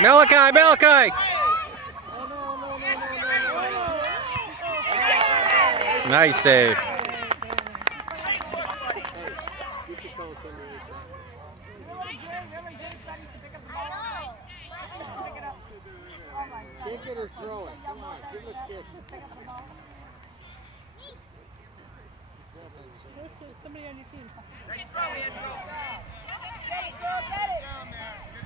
Malachi, Malachi! Nice save. Kick it or throw it. Come on, give it a kick. Somebody on your team. Nice throw, Andrew. Get it, girl, get it.